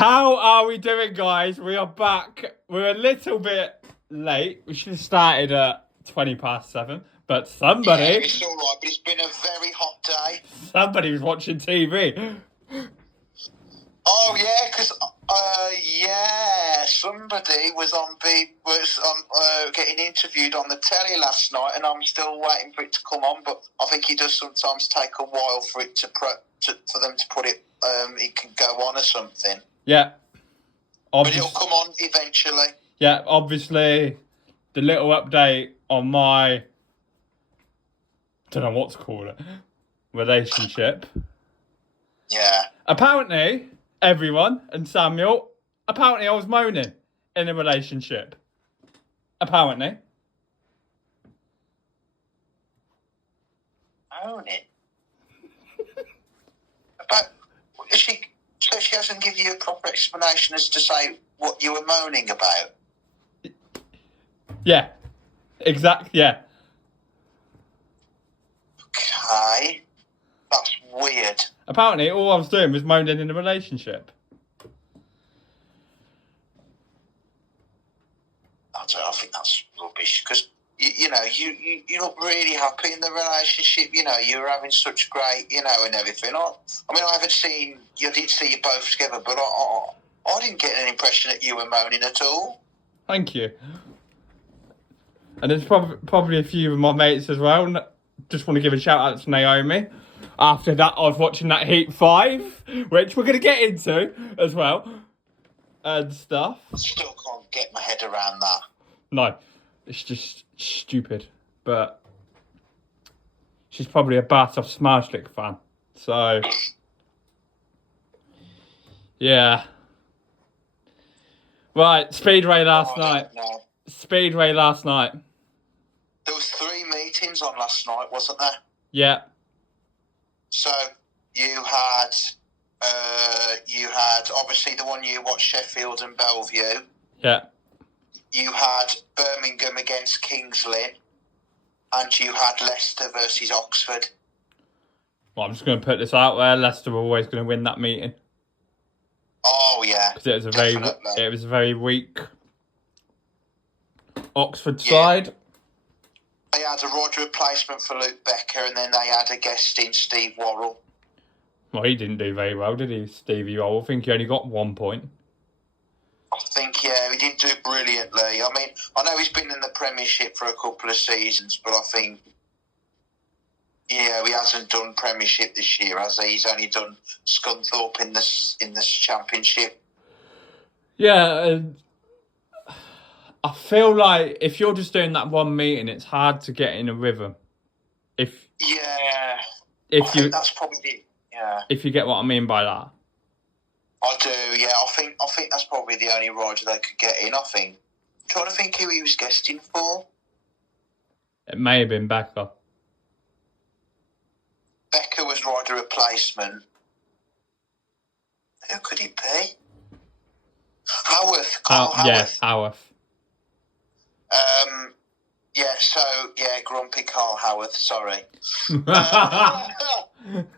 How are we doing, guys? We are back. We're a little bit late. We should have started at 7:20, but somebody... Yeah, it's all right, but it's been a very hot day. Somebody was watching TV. Oh, yeah, because, somebody was getting interviewed on the telly last night, and I'm still waiting for it to come on, but I think it does sometimes take a while for it for them to put it, it can go on or something. Yeah. But it'll come on eventually. Yeah, obviously, the little update on my... don't know what to call it. Relationship. Yeah. Apparently, everyone, and Samuel, apparently I was moaning in a relationship. Apparently. Moaning? But she hasn't given you a proper explanation as to say what you were moaning about. Yeah. Exactly, yeah. Okay. That's weird. Apparently, all I was doing was moaning in a relationship. I think that's rubbish because you look really happy in the relationship. You know, you're having such great, and everything. I didn't see you both together, but I didn't get an impression that you were moaning at all. Thank you. And there's probably a few of my mates as well. Just want to give a shout out to Naomi. After that, I was watching that Heat 5, which we're going to get into as well. And stuff. I still can't get my head around that. No, it's just stupid. But she's probably a Bartosz Smarslik fan. So, yeah. Right, Speedway last night. Speedway last night. There was 3 meetings on last night, wasn't there? Yeah. So you had obviously the one you watched, Sheffield and Bellevue. Yeah. You had Birmingham against Kings Lynn, and you had Leicester versus Oxford. Well, I'm just going to put this out there. Leicester were always going to win that meeting. Oh yeah, because it was a very weak Oxford side. They had a Roger replacement for Luke Becker, and then they had a guest in, Steve Worrell. Well, he didn't do very well, did he, Stevie Worrell? I think he only got 1 point. I think, yeah, he didn't do brilliantly. I mean, I know he's been in the Premiership for a couple of seasons, but I think, yeah, he hasn't done Premiership this year, has he? He's only done Scunthorpe in this Championship. Yeah, I feel like if you're just doing that one meeting, it's hard to get in a rhythm. I think that's probably if you get what I mean by that. I do, yeah. I think that's probably the only rider they could get in. I'm trying to think who he was guesting for. It may have been Becker. Becker was rider replacement. Who could it be? Howarth. Carl Howarth. Yeah, Howarth. Grumpy Carl Howarth, sorry.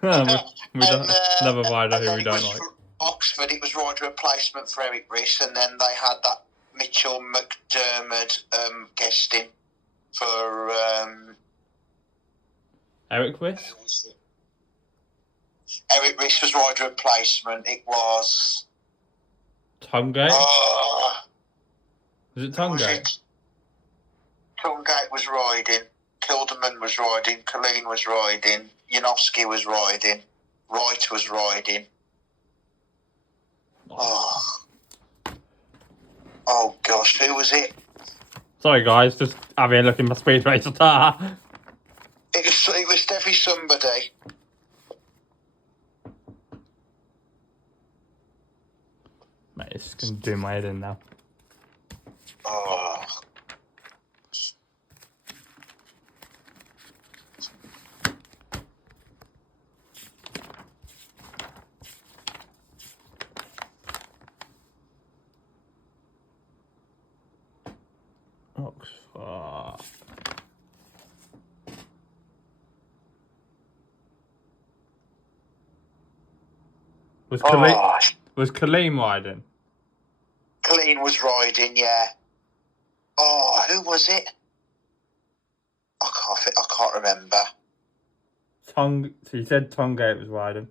Another rider who we don't like. Oxford, it was rider replacement for Eric Riss, and then they had that Mitchell McDermott guesting for... Eric Riss? Eric Riss was rider replacement. It was... Tongate? Was it Tongate? Tongate was riding. Kilderman was riding. Colleen was riding. Janowski was riding. Wright was riding. Oh gosh, who was it? Sorry guys, just having a look in my Speedway star. It was definitely somebody. Mate, it's going to do my head in now. Oh. Oxford. Was Was Colleen riding? Colleen was riding, yeah. Oh, who was it? I can't remember. So you said Tongate was riding.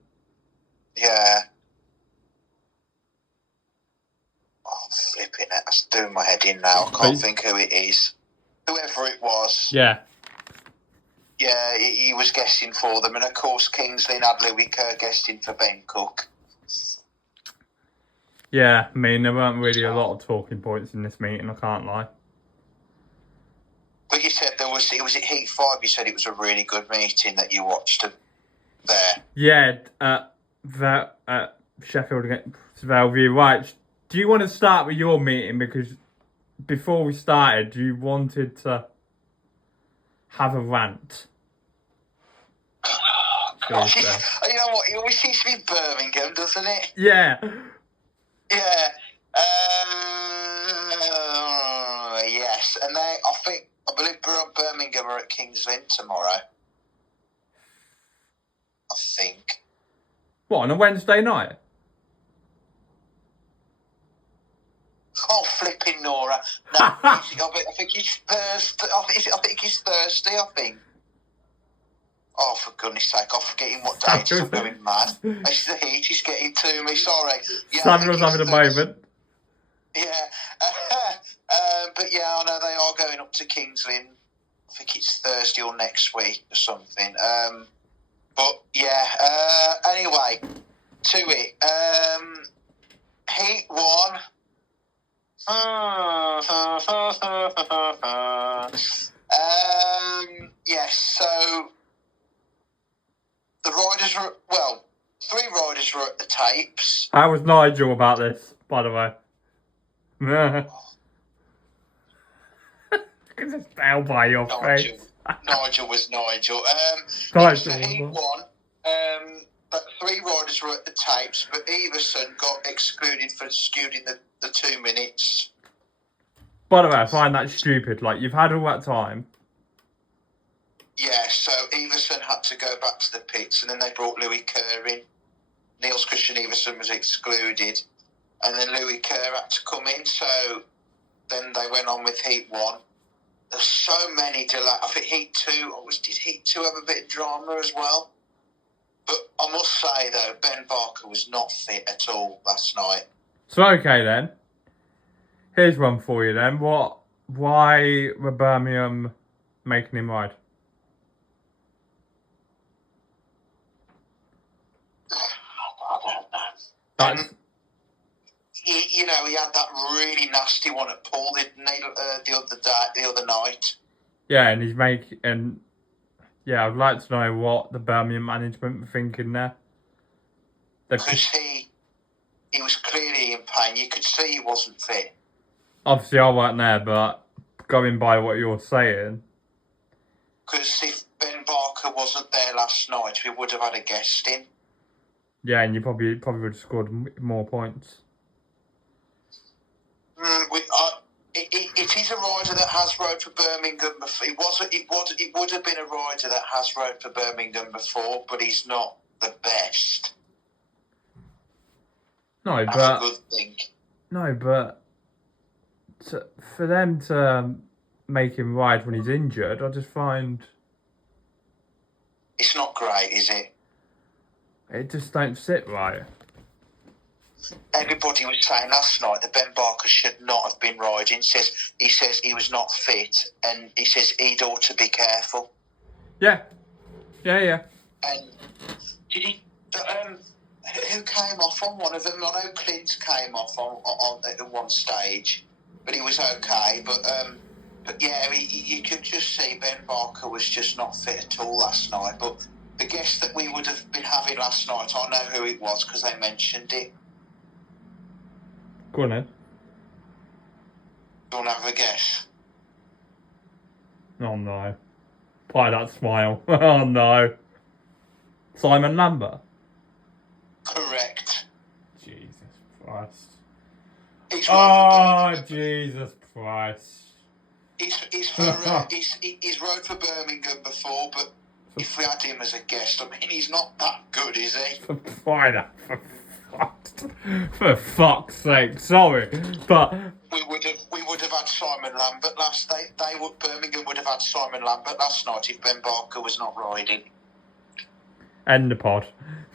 Yeah. Oh, flipping it. That's doing my head in now. I can't think who it is. Whoever it was. Yeah. Yeah, he was guessing for them. And of course, Kingsley and had Louis Kerr guessing for Ben Cook. Yeah, I mean, there weren't really a lot of talking points in this meeting, I can't lie. But you said it was at Heat 5, you said it was a really good meeting that you watched there. Yeah, at Sheffield against Bellevue. Right, do you want to start with your meeting? Because before we started, you wanted to have a rant. Gosh, you know what? It always seems to be Birmingham, doesn't it? Yeah. Yeah. Yes, and I believe Birmingham are at King's Lynn tomorrow. I think. What, on a Wednesday night? Oh, flipping Nora! No, I think it's Thursday. I think it's Thursday. I think. Oh, for goodness sake, I'm forgetting what day it is. I'm going mad. It's the heat is getting to me, sorry. Yeah, Samuel's having a moment. Yeah. But yeah, I know they are going up to King's Lynn. I think it's Thursday or next week or something. But yeah, anyway, to it. Heat 1. Yes, so the riders were, 3 riders were at the tapes. How was Nigel about this, by the way? Because it's down by your face. Nigel was Nigel. Nigel. So Heat 1, but 3 riders were at the tapes, but Everson got excluded for disputing the 2 minutes. By the way, I find that stupid. Like, you've had all that time. Yeah, so Everson had to go back to the pits, and then they brought Louis Kerr in. Niels Christian Everson was excluded, and then Louis Kerr had to come in, so then they went on with Heat 1. There's so many delays. I think Heat 2, did Heat 2 have a bit of drama as well? But I must say, though, Ben Barker was not fit at all last night. So, okay, then. Here's one for you, then. Why were Birmingham making him ride? I don't know. You know, he had that really nasty one at Poole, didn't he, the other night? Yeah, and yeah, I'd like to know what the Birmingham management were thinking there. Because he was clearly in pain. You could see he wasn't fit. Obviously, I wasn't there, but going by what you're saying. Because if Ben Barker wasn't there last night, we would have had a guest in. Yeah, and you probably would have scored more points. It is a rider that has rode for Birmingham before. It would have been a rider that has rode for Birmingham before, but he's not the best. No, That's but a good thing. No, but for them to make him ride when he's injured, I just find it's not great, is it? It just don't sit right. Everybody was saying last night that Ben Barker should not have been riding. He says he was not fit, and he says he'd ought to be careful. Yeah. And did he? Who came off on one of them? I know Clint came off on at one stage, but he was okay. But yeah, you could just see Ben Barker was just not fit at all last night. But the guest that we would have been having last night, I know who it was because they mentioned it. Go on then. Do you want to have a guess? Oh no. Why that smile? Oh no. Simon Lambert? Correct. Jesus Christ. Jesus Christ. He's rode for Birmingham before, but if we had him as a guest, I mean, he's not that good, is he? For For fuck's sake, sorry, but We would have had Simon Lambert last night. Birmingham would have had Simon Lambert last night if Ben Barker was not riding. end the pod.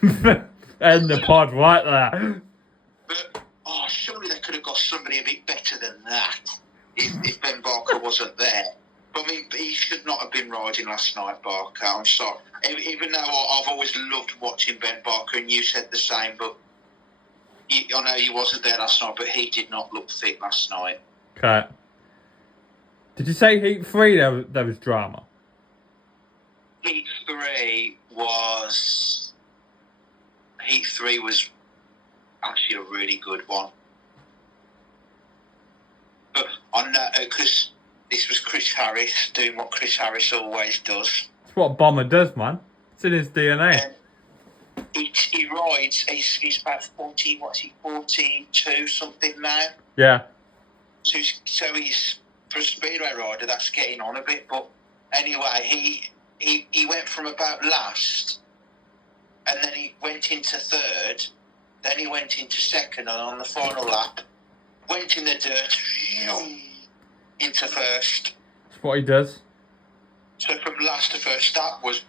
End the pod right there. But surely they could have got somebody a bit better than that if Ben Barker wasn't there. But I mean, he should not have been riding last night, Barker. I'm sorry. Even though I've always loved watching Ben Barker, and you said the same, but I know he wasn't there last night, but he did not look fit last night. Okay. Did you say Heat 3 there was drama? Heat 3 was actually a really good one. But I know, because this was Chris Harris doing what Chris Harris always does. It's what Bomber does, man. It's in his DNA. He rides, he's about 40, what's he, 42 something now? Yeah. So he's, for a speedway rider, that's getting on a bit. But anyway, he went from about last, and then he went into third, then he went into second, and on the final lap, went in the dirt, into first. That's what he does. So from last to first, that was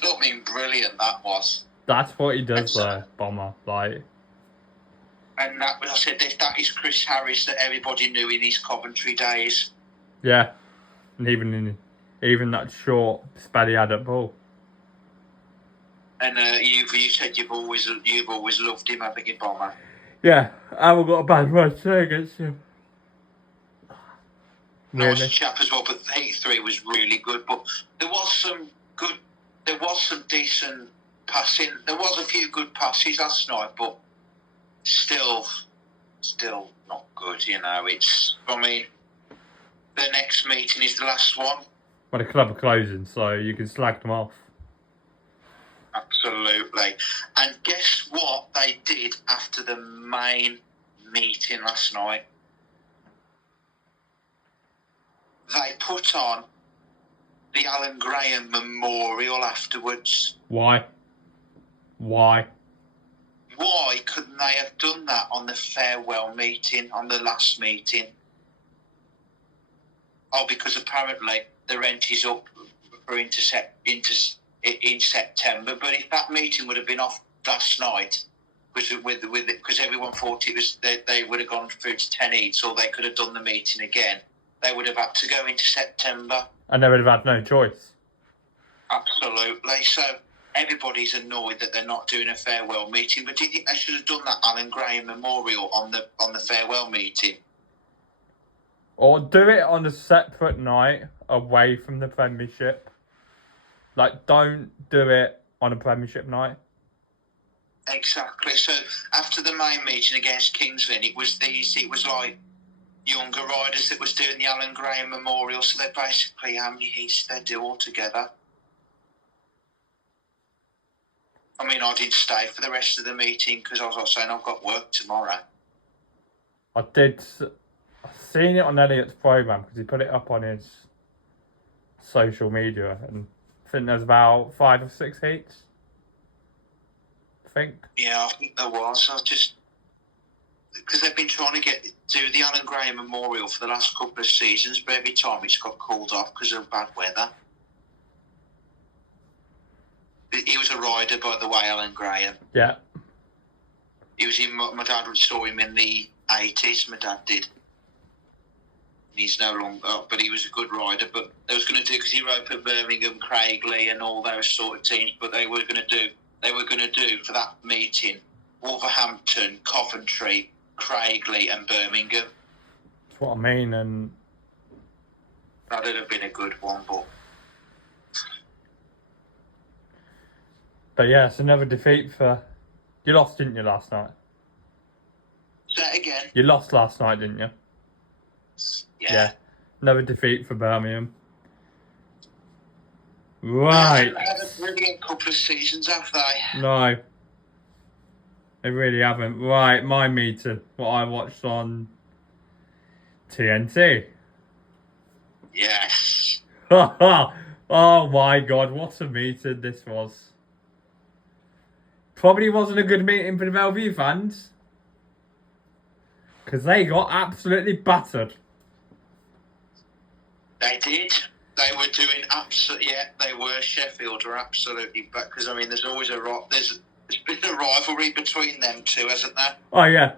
blooming brilliant, that was. That's what he does there, Bomber. Like, and that, I said, that is Chris Harris that everybody knew in his Coventry days. yeah. And even that short spell he had at Bull. And you said you've always loved him, haven't you, Bomber? Yeah, I haven't got a bad word to say against him. Really? Nice chap as well, but Heat 3 was really good. But there was some decent passing. There was a few good passes last night, but still not good. You know, the next meeting is the last one. Well, the club are closing, so you can slag them off. Absolutely. And guess what they did after the main meeting last night? They put on the Alan Graham Memorial afterwards. Why? Why couldn't they have done that on the farewell meeting, on the last meeting? Oh, because apparently the rent is up for in September. But if that meeting would have been off last night, because everyone thought it was they would have gone through to 10 eats, or they could have done the meeting again, they would have had to go into September. And they would have had no choice. Absolutely. So everybody's annoyed that they're not doing a farewell meeting. But do you think they should have done that Alan Graham Memorial on the farewell meeting? Or do it on a separate night away from the Premiership. Like, don't do it on a Premiership night. Exactly. So after the main meeting against Kings Lynn, it was like younger riders that was doing the Alan Graham Memorial. So they basically, how many heats they do altogether? I mean, I didn't stay for the rest of the meeting because I was saying I've got work tomorrow. I've seen it on Elliot's programme because he put it up on his social media, and I think there's about 5 or 6 heats. I think. Yeah, I think there was. Because they've been trying to do the Alan Graham Memorial for the last couple of seasons, but every time it's got called off because of bad weather. He was a rider, by the way, Alan Graham. Yeah. He was in. My dad saw him in the 80s. My dad did. He's no longer, but he was a good rider. But they was going to do, because he rode for Birmingham, Craigley, and all those sort of teams. But they were going to do for that meeting Wolverhampton, Coventry, Craigley, and Birmingham. That's what I mean, and that would have been a good one, But yeah, it's another defeat for. You lost, didn't you, last night? Say that again. You lost last night, didn't you? Yeah. Another defeat for Birmingham. Right. They haven't had a brilliant couple of seasons, have they? No. They really haven't. Right, my meeting. What I watched on TNT. Yes. Oh my God, what a meeting this was. Probably wasn't a good meeting for the Bellevue fans. Because they got absolutely battered. They did. They were doing absolutely. Yeah, they were. Sheffield were absolutely. Because I mean, there's always there's been a rivalry between them two, hasn't there? Oh, yeah.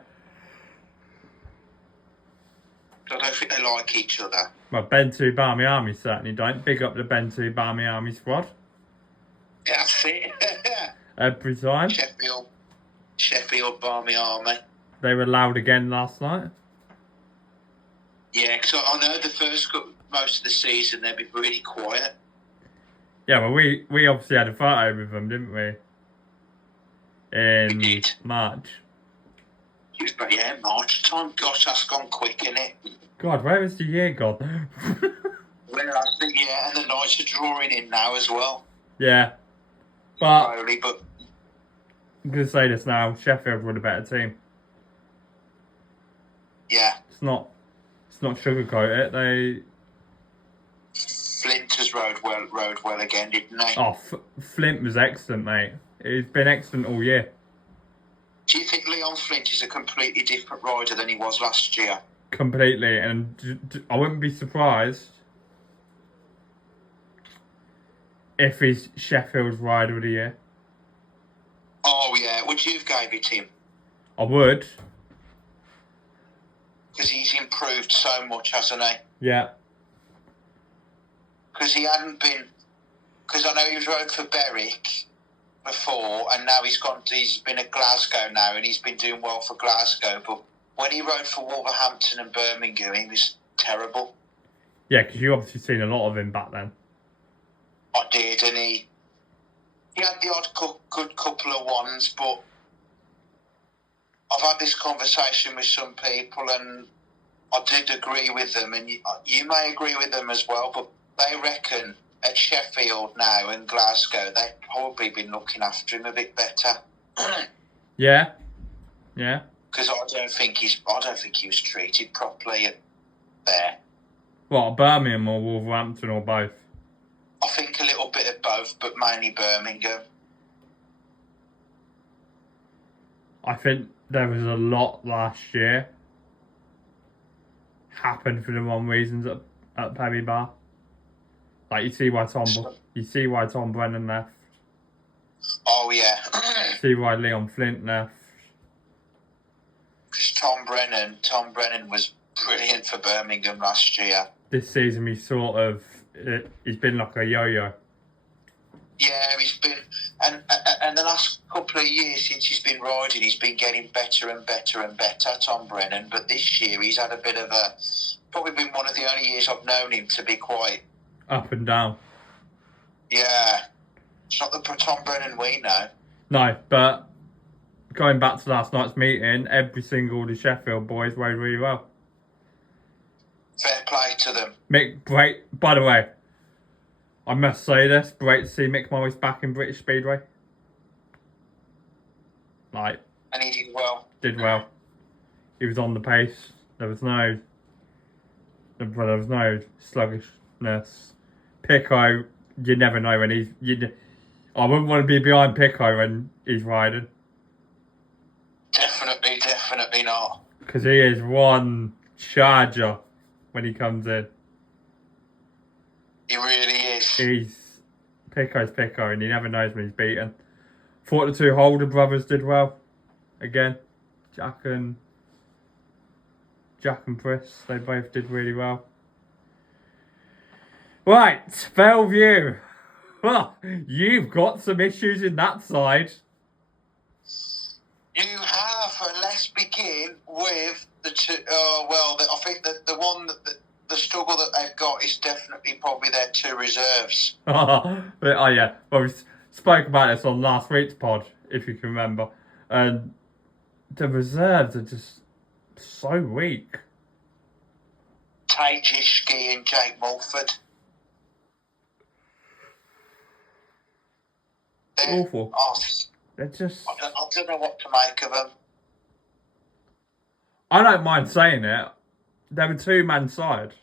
I don't think they like each other. Well, Bentu Barmy Army certainly don't. Big up the Bentu Barmy Army squad. Yeah, I think. Every time. Sheffield Barmy Army. They were loud again last night. Yeah, because I know most of the season they'd be really quiet. Yeah, well, we obviously had a photo with them, didn't we? In We did. March. Yeah, March time. Gosh, that's gone quick, isn't it? God, where has the year gone? Well, I think, yeah, and the Knights are drawing in now as well. Yeah. But Slowly, but I'm going to say this now. Sheffield were the better team. yeah. It's not sugarcoat it. They... Flint has rode well again, didn't they? Oh, Flint was excellent, mate. He's been excellent all year. Do you think Leon Flint is a completely different rider than he was last year? Completely. And I wouldn't be surprised if he's Sheffield's rider of the year. Oh, yeah. Would you have gave it him? I would. Because he's improved so much, hasn't he? Yeah. Because he hadn't been... Because I know he was rode for Berwick before, and now he's been at Glasgow now, and he's been doing well for Glasgow. But when he rode for Wolverhampton and Birmingham, he was terrible. Yeah, because you obviously seen a lot of him back then. I did, and he had the odd good couple of ones, but I've had this conversation with some people, and I did agree with them, and you may agree with them as well, but they reckon at Sheffield now and Glasgow, they've probably been looking after him a bit better. Yeah. Yeah. Because I don't think he was treated properly there. What, Birmingham or Wolverhampton or both? I think a little bit of both, but mainly Birmingham. I think there was a lot last year happened for the wrong reasons at Perry Bar. Like you see why Tom Brennan left. Oh yeah. You see why Leon Flint left. Because Tom Brennan was brilliant for Birmingham last year. This season he's been like a yo-yo. Yeah, he's been, and the last couple of years since he's been riding, he's been getting better and better and better, Tom Brennan. But this year he's had a bit of probably been one of the only years I've known him to be quite Up and down. Yeah, it's not the Tom Brennan we know. No, but going back to last night's meeting, every single of the Sheffield boys rode really well. Fair play to them. By the way, I must say this, great to see Mick Morris back in British Speedway. And he did well. Did well. He was on the pace. There was no sluggishness. Pico, you never know when I wouldn't want to be behind Pico when he's riding. Definitely not. Because he is one charger when he comes in. He really is. Pico's Pico, and he never knows when he's beaten. Thought the two Holder brothers did well. Again, Jack and Chris, they both did really well. Right, Bellevue. Well, you've got some issues in that side. You have, and let's begin with the two. I think that the one the struggle that they've got is definitely probably their two reserves. Oh yeah, well we spoke about this on last week's pod, if you can remember, and the reserves are just so weak. Tate Ishki and Jake Mulford. Awful. They're just... I don't know what to make of them. I don't mind saying it. They're a two-man side.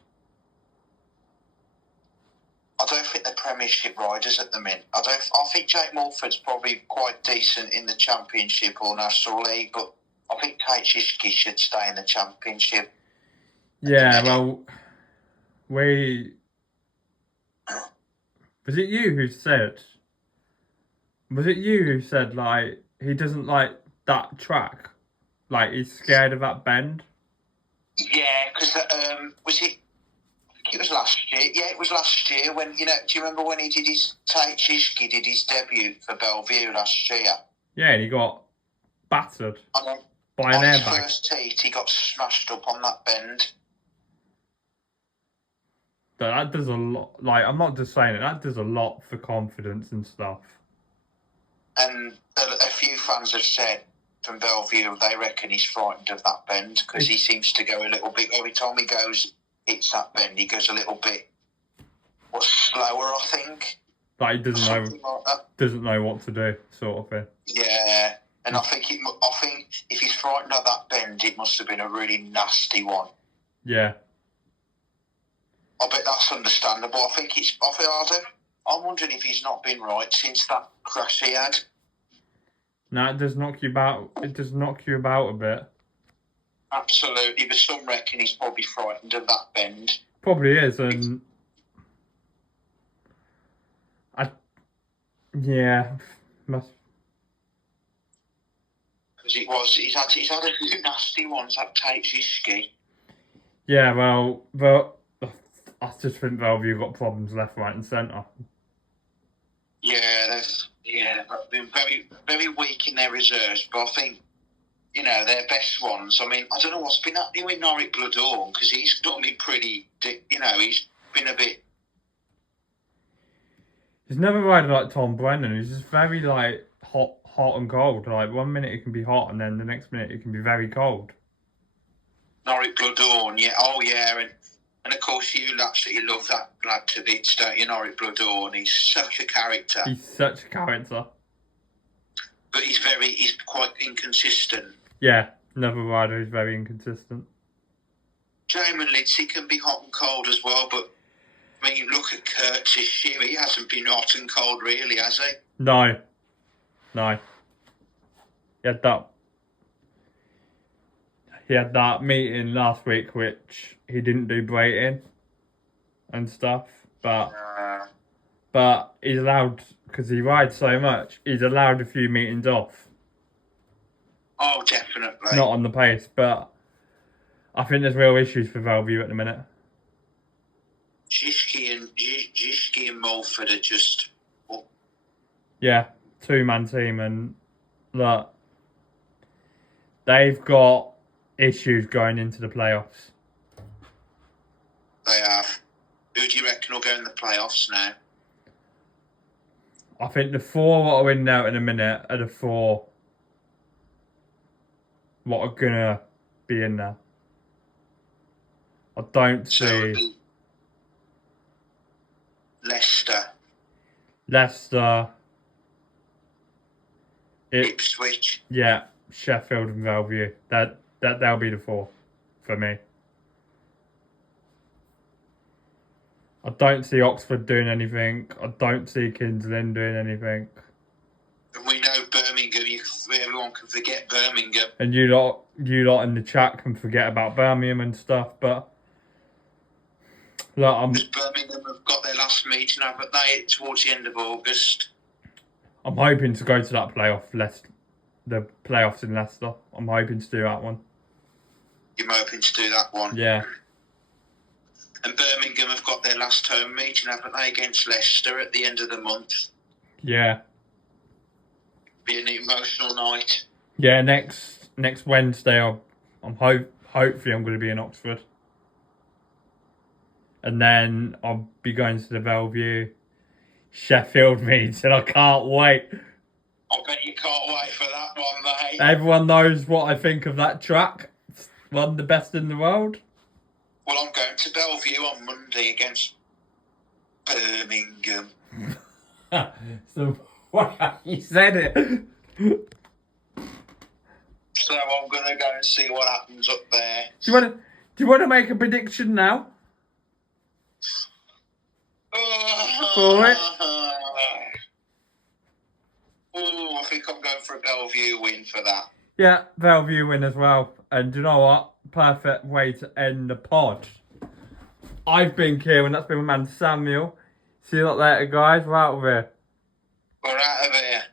I don't think they're Premiership riders at the minute. I think Jake Mulford's probably quite decent in the Championship or National League, but I think Tate Shiski should stay in the Championship. Yeah, well, was it you who said? Was it you who said like he doesn't like that track? Like he's scared of that bend? Yeah, because was it? It was last year. Yeah, it was last year when, do you remember when he did Tate Shiski did his debut for Bellevue last year? Yeah, and he got battered by an airbag. On his first heat, he got smashed up on that bend. But that does a lot. Like, I'm not just saying it. That does a lot for confidence and stuff. And a few fans have said from Bellevue they reckon he's frightened of that bend because he seems to go a little bit every time he hits that bend. He goes a little bit slower, I think. Like he doesn't know what to do, sort of thing. Yeah, and I think if he's frightened of that bend, it must have been a really nasty one. Yeah. I bet that's understandable. I'm wondering if he's not been right since that crash he had. No, it does knock you about. It does knock you about a bit. Absolutely, but some reckon he's probably frightened of that bend. Probably is, and must. Because he's had a few nasty ones that Tate Shiski. Yeah, well, but I just think Bellevue got problems left, right, and centre. Yeah, they've been very, very weak in their reserves, but I think, their best ones. I mean, I don't know what's been happening with Norwick Bloodhorn, because he's normally pretty, he's been a bit... He's never ridden like Tom Brennan. He's just very, like, hot and cold. Like, 1 minute it can be hot, and then the next minute it can be very cold. Norwick Bloodhorn, yeah. Oh, yeah, and of course you absolutely love that lad to bits, don't you, Norwick Bloodhorn? He's such a character. He's such a character. But he's quite inconsistent. Yeah, another rider who's very inconsistent. Jamin Lindsay can be hot and cold as well, but I mean, look at Kurt this year. He hasn't been hot and cold really, has he? No. He had that meeting last week, which he didn't do great in and stuff, but he's allowed, because he rides so much, he's allowed a few meetings off. Oh, definitely. Not on the pace, but I think there's real issues for Bellevue at the minute. Jischke and Mulford are just... Yeah, two-man team, and look, they've got issues going into the playoffs. They have. Who do you reckon will go in the playoffs now? I think the four what are in there in a minute are the four what are gonna be in there. I don't see Leicester. Ipswich. Yeah, Sheffield and Bellevue. That'll be the four for me. I don't see Oxford doing anything. I don't see Kinsland doing anything. And we know Birmingham. Everyone can forget Birmingham. And you lot in the chat can forget about Birmingham and stuff, but look, Birmingham have got their last meeting, haven't they? Towards the end of August. I'm hoping to go to that the playoffs in Leicester. I'm hoping to do that one. You're hoping to do that one? Yeah. And Birmingham have got their last home meeting, haven't they, against Leicester at the end of the month? Yeah. Be an emotional night. Yeah, next Wednesday, hopefully I'm going to be in Oxford, and then I'll be going to the Bellevue Sheffield meet, and I can't wait. I bet you can't wait for that one, mate. Everyone knows what I think of that track. It's one of the best in the world. Well, I'm going to Bellevue on Monday against Birmingham. So, wow, you said it. So I'm going to go and see what happens up there. Do you want to make a prediction now? For it. Oh, I think I'm going for a Bellevue win for that. Yeah, Bellevue win as well. And you know what? Perfect way to end the pod. I've been Kieran, that's been my man Samuel. See you lot later, guys. We're out of here. We're out of here.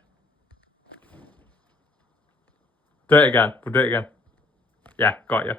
Do it again. We'll do it again. Yeah, got you.